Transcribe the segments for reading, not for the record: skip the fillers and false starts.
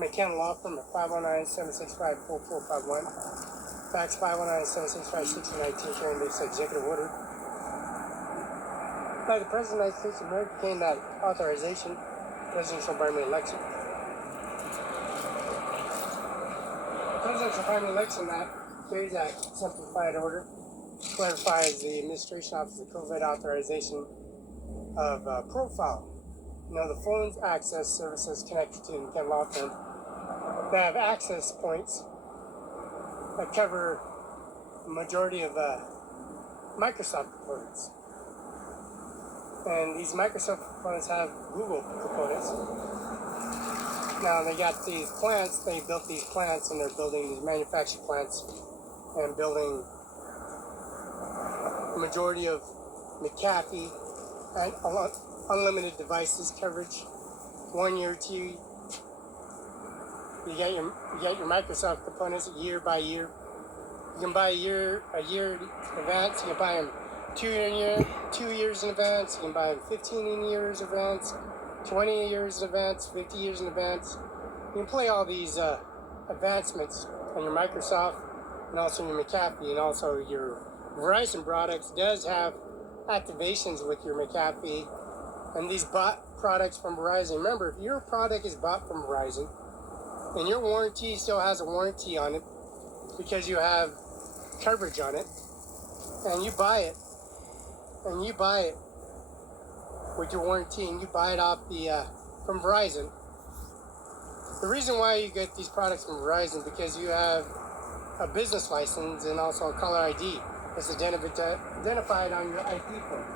McKenna Law Firm at 509-765-4451. Fax 509-765-6019, carrying this executive order. By the President of the United States of America, gained that authorization, presidential primary election. The presidential primary election act carries that simplified order, clarifies the Administration Office of COVID authorization of profile. You know, the phone's access services connected to the McKenna Law Firm. They have access points that cover the majority of Microsoft components. And these Microsoft components have Google components. Now they got these plants, they built these plants, and they're building these manufactured plants and building the majority of McAfee and unlimited devices coverage. 1 year, 2 year. You get your Microsoft components year by year. You can buy a year in advance. You can buy them 2 years in advance. You can buy them 15 years in advance, 20 years in advance, 50 years in advance. You can play all these advancements on your Microsoft and also your McAfee, and also your Verizon products does have activations with your McAfee and these bought products from Verizon. Remember, if your product is bought from Verizon and your warranty still has a warranty on it because you have coverage on it, and you buy it with your warranty, and you buy it off from Verizon. The reason why you get these products from Verizon because you have a business license and also a caller ID that's identified on your IP phone.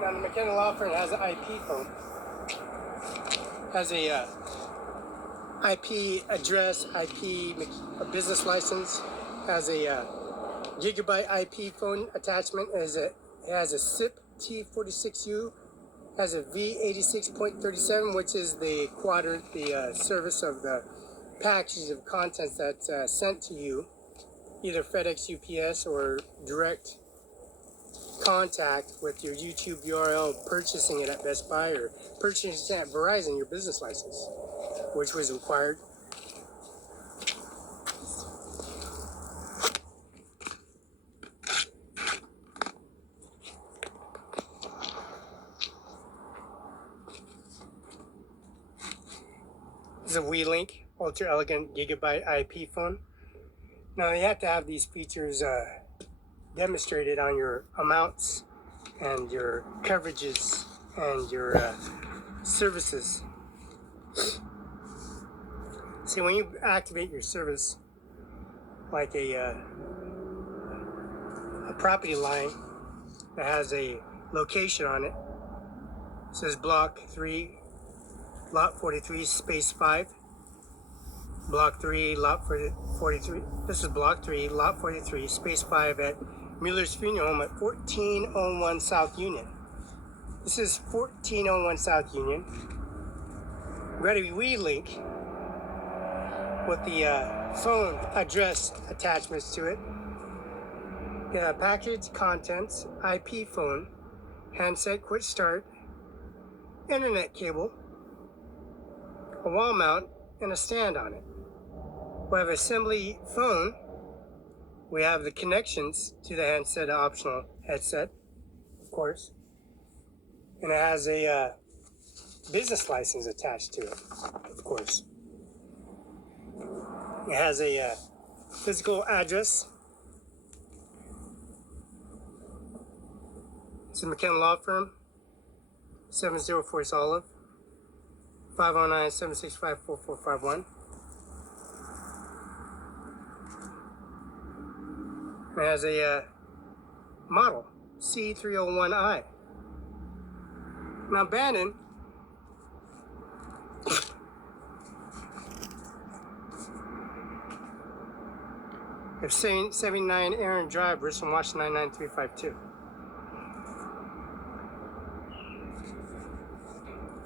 Now the McKenna Law Firm has an IP phone, has a IP address, a business license, has a gigabyte IP phone attachment, it has a SIP T46U, has a V86.37, which is the quadrant, the service of the packages of contents that's sent to you, either FedEx, UPS, or direct contact with your YouTube URL, purchasing it at Best Buy or purchasing it at Verizon, your business license, which was required. This is a WeLink ultra elegant gigabyte IP phone. Now you have to have these features demonstrated on your amounts and your coverages and your services. See, when you activate your service, like a property line that has a location on it, it says block 3, lot 43, space 5. Block 3, lot 43. This is block 3, lot 43, space 5 at Mueller's Funeral Home at 1401 South Union. This is 1401 South Union. We got a WeLink with the phone address attachments to it. Package contents, IP phone, handset quick start, internet cable, a wall mount, and a stand on it. We have assembly phone. We have the connections to the handset, optional headset, of course. And it has a business license attached to it, of course. It has a physical address. It's a McKenna Law Firm, 704 East Olive, 509-765-4451. It has a model, C301I. Now Bannon of 79 Aaron Drive, Bristol, Washington, 99352.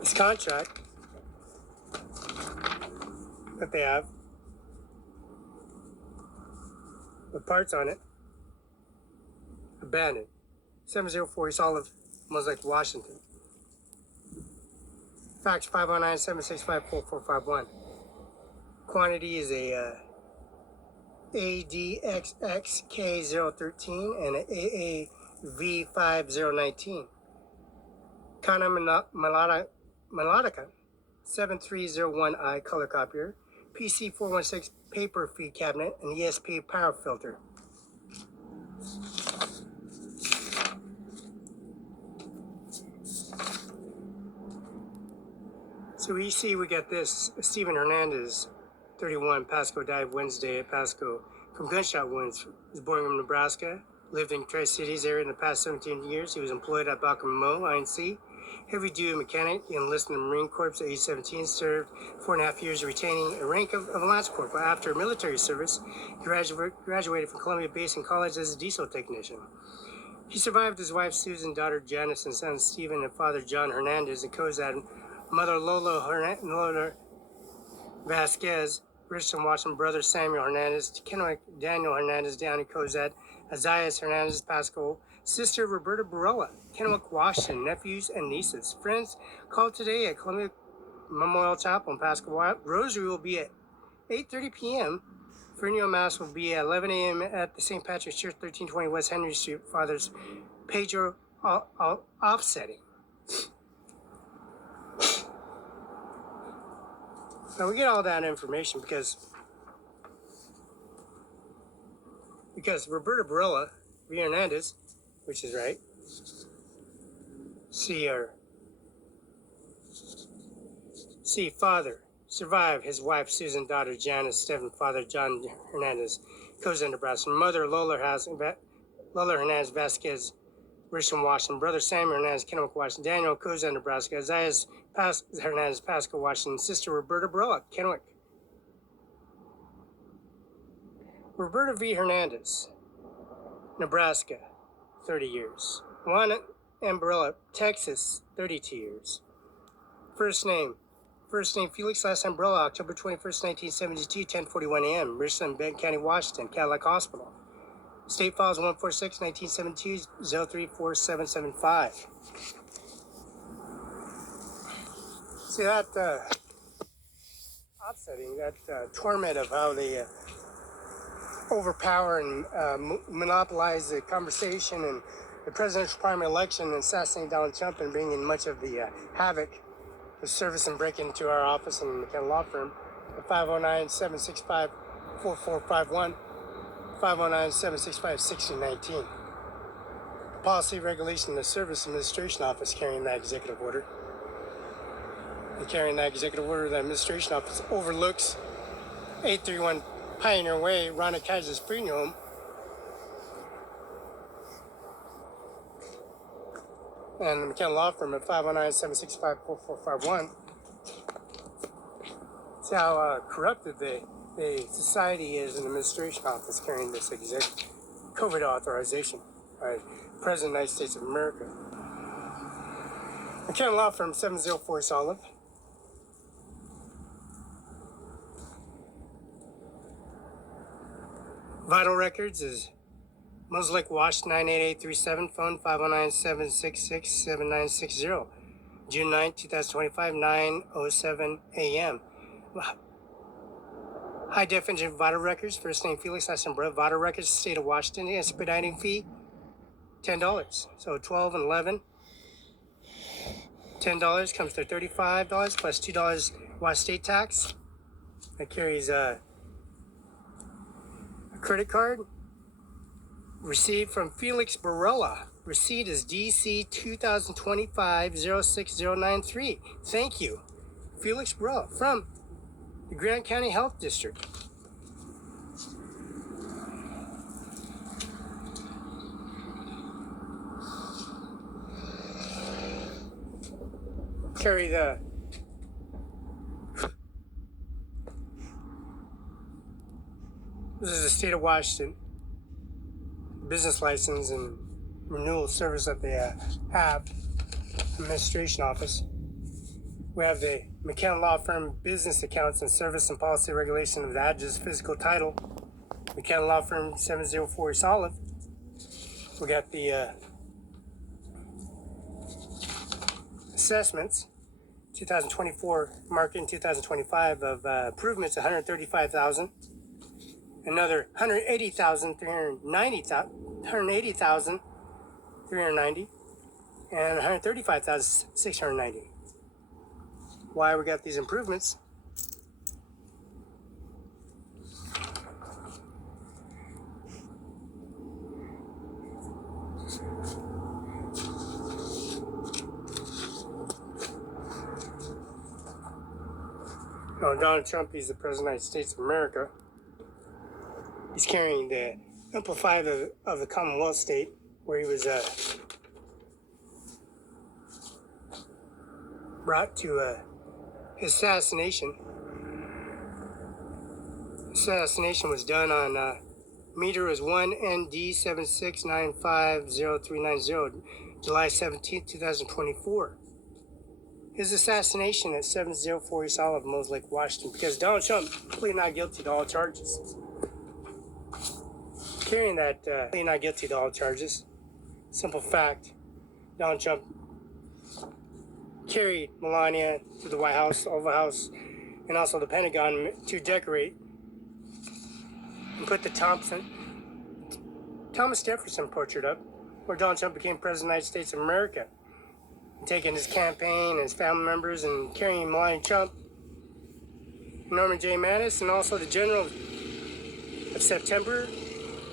This contract that they have with parts on it, abandoned. 704 East Olive, Mosaic, Washington. Fax 509-765-4451. Quantity is a ADXXK013 and an AAV5019. Kana Melodica 7301I color copier, PC416 paper feed cabinet, and ESP power filter. So we see we got this. Steven Hernandez, 31, Pasco, died Wednesday at Pasco from gunshot wounds. Was born in Nebraska, lived in Tri-Cities area in the past 17 years. He was employed at CIMARON5INC, heavy-duty mechanic. He enlisted in the Marine Corps at age 17, served 4.5 years, retaining a rank of Lance Corporal. After military service, he graduated from Columbia Basin College as a diesel technician. He survived his wife Susan, daughter Janice, and son Stephen, and father John Hernandez, and co-dad mother Lola Vasquez, Richardson Washington, brother Samuel Hernandez, Kennewick Daniel Hernandez, Downey Cozad, Azias Hernandez Pascal, sister Roberta Barela, Kennewick Washington, nephews and nieces. Friends, call today at Columbia Memorial Chapel in Pascal. Rosary will be at 8:30 p.m. Funeral Mass will be at 11 a.m. at the St. Patrick's Church, 1320 West Henry Street. Father's Pedro offsetting. Now we get all that information because Roberta Barela, V. Hernandez, which is right, see father, survived his wife Susan, daughter Janice, Stephen, father John Hernandez, cousin Nebraska, mother Lola Hernandez Vasquez, Richardson Washington, brother Samuel Hernandez, Kennewick Washington, Daniel cousin Nebraska, Azias Hernandez Pasco Washington, sister Roberta Barela, Kennewick. Roberta V. Hernandez, Nebraska, 30 years. Juan M. Barela, Texas, 32 years. First name Felix, last name Barela, October 21st, 1972, 10:41 a.m. Richardson, Benton County, Washington, Cadillac Hospital. State files 146, 1972, 034775. See that upsetting, that torment of how they overpower and monopolize the conversation and the presidential primary election and assassinating Donald Trump and bringing much of the havoc of service and breaking into our office in the law firm at 509-765-4451, 509-765-6019. Policy Regulation of the Service Administration Office carrying that executive order. And carrying that executive order, the administration office overlooks 831 Pioneer Way, Ronna Kaiser's funeral home. And the McKenna Law Firm at 509-765-4451. See how corrupted the society is in the administration office carrying this COVID authorization by the President of the United States of America. McKenna Law Firm, 704 Olive. Vital Records is Moslick Wash 98837, phone 509-766-7960. June 9, 2025, 9:07 a.m. High Definition Vital Records, first name Felix, last name Brett. Vital Records, State of Washington, expediting fee $10. So 12 and 11. $10 comes to $35 plus $2 Wash state tax. That carries a credit card. Receipt from Felix Barela. Receipt is DC 2025-06093. Thank you, Felix Barela from the Grant County Health District. Carry the this is the state of Washington business license and renewal service that they have administration office. We have the McKenna Law Firm business accounts and service and policy regulation of the address physical title. McKenna Law Firm 704 Olive. We got the assessments 2024 market in 2025 of improvements, 135,000. Another 180,390, and 135,690. Why we got these improvements? Donald Trump, he's the President of the United States of America. He's carrying the amplified of the Commonwealth state, where he was brought to his assassination. Assassination was done on meter was 1ND76950390, July 17th, 2024. His assassination at 704 East Olive, Mose Lake, Washington, because Donald Trump pleaded not guilty to all charges. Carrying that pleaded not guilty to all charges. Simple fact, Donald Trump carried Melania to the White House, the Oval House, and also the Pentagon to decorate and put the Thomas Jefferson portrait up, where Donald Trump became President of the United States of America. Taking his campaign and his family members and carrying Melania Trump, Norman J. Mattis, and also the General of September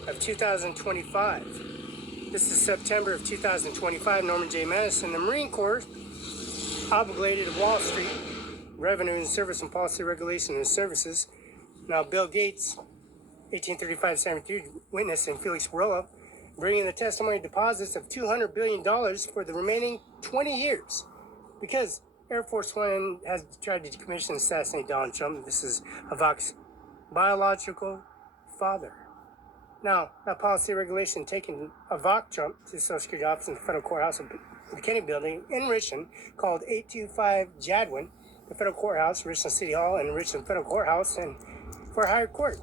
of 2025. This is September of 2025. Norman J. Mattis and the Marine Corps obligated to Wall Street, Revenue and Service and Policy Regulation and Services. Now Bill Gates, 1835-73, witness and Felix Barela, bringing the testimony deposits of $200 billion for the remaining 20 years, because Air Force One has tried to decommission and assassinate Donald Trump. This is Ivanka's biological father. Now, that policy regulation taking Ivanka Trump to the Social Security office in the federal courthouse of the Kennedy Building in Richmond, called 825 Jadwin, the federal courthouse, Richmond City Hall, and Richmond Federal Courthouse, and for a higher court.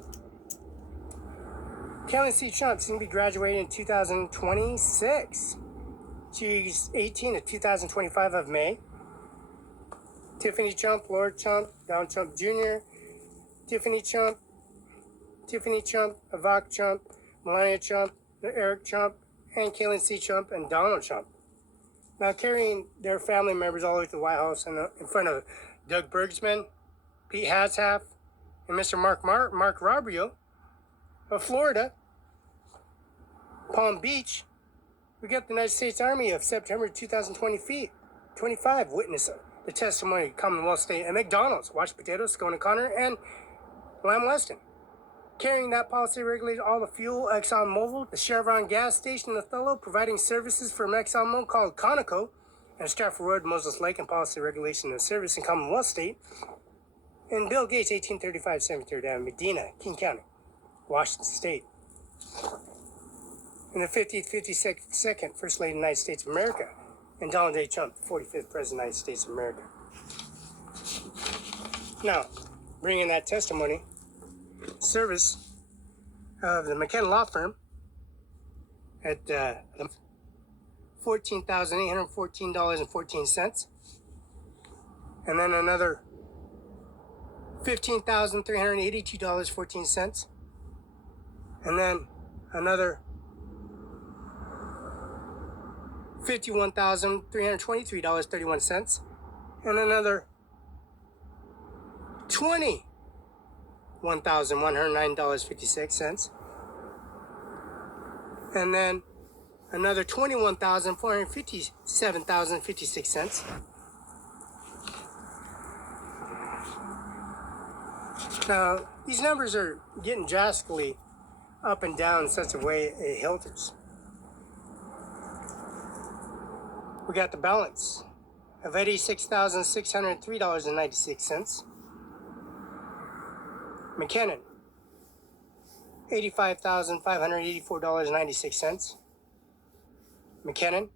Kelly C. Trump is going to be graduating in 2026. She's 18 in 2025 of May. Tiffany Trump, Lord Trump, Donald Trump Jr., Tiffany Trump, Ivanka Trump, Melania Trump, Eric Trump, and Caitlin C. Trump, and Donald Trump. Now carrying their family members all the way to the White House in front of Doug Bergsman, Pete Hatzhaff, and Mr. Mark Rubio of Florida, Palm Beach. We got the United States Army of September 2025 witness the testimony of Commonwealth State and McDonald's, Washed Potatoes, Scone and Connor, and Lamb Weston. Carrying that policy regulated all the fuel, ExxonMobil, the Chevron gas station in Othello, providing services from ExxonMobil called Conoco, and Stratford Road, Moses Lake, and policy regulation and service in Commonwealth State. And Bill Gates, 1835-73, down in Medina, King County, Washington State. And the 50th, 52nd First Lady of the United States of America, and Donald J. Trump, 45th President of the United States of America. Now, bringing that testimony, service of the McKenna Law Firm at $14,814.14, and then another $15,382.14, and then another $51,323.31, and another $21,109.56, and then another $21,457.56. Now, these numbers are getting drastically up and down in such a way it hilters. We got the balance of $86,603.96. McKinnon, $85,584.96. McKinnon,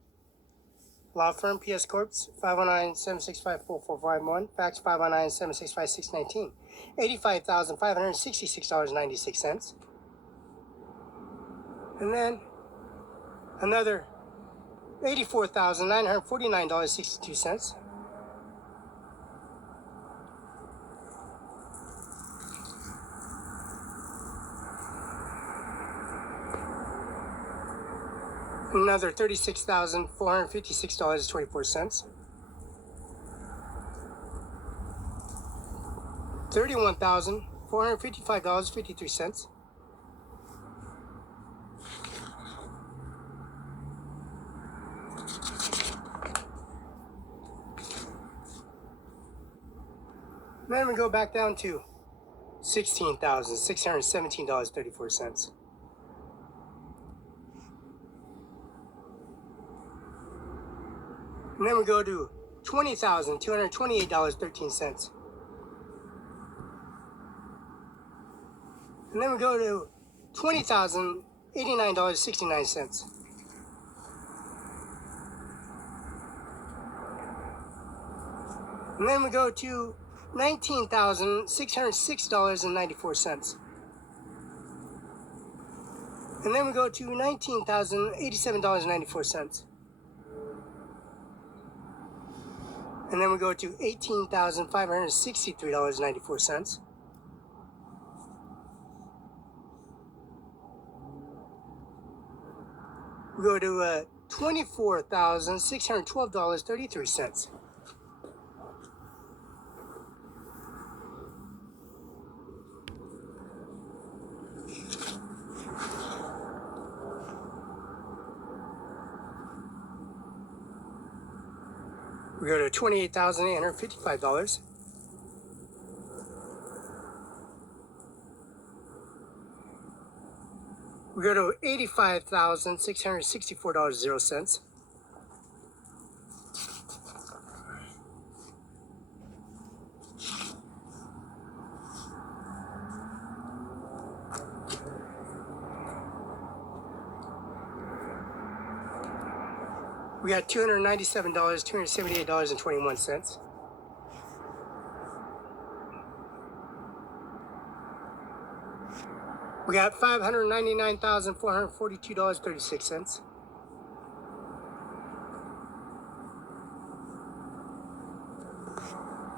Law Firm, PS Corp, 509-765-4451, fax 509-765-619, $85,566.96. And then another $84,949.62. Another $36,456.24. $31,455.53. Then we go back down to $16,617.34. And then we go to $20,228.13. And then we go to $20,089.69. And then we go to $19,606.94. And then we go to $19,087.94. And then we go to $18,563.94. We go to $24,612.33. We go to $28,855. We go to $85,664.00. We got $297, $278.21. We got $599,442.36.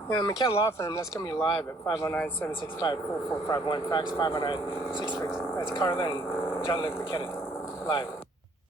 Yeah, McKenna Law Firm, that's going to be live at 509-765-4451, fax 509-66. That's Carla and John Luke McKenna, live.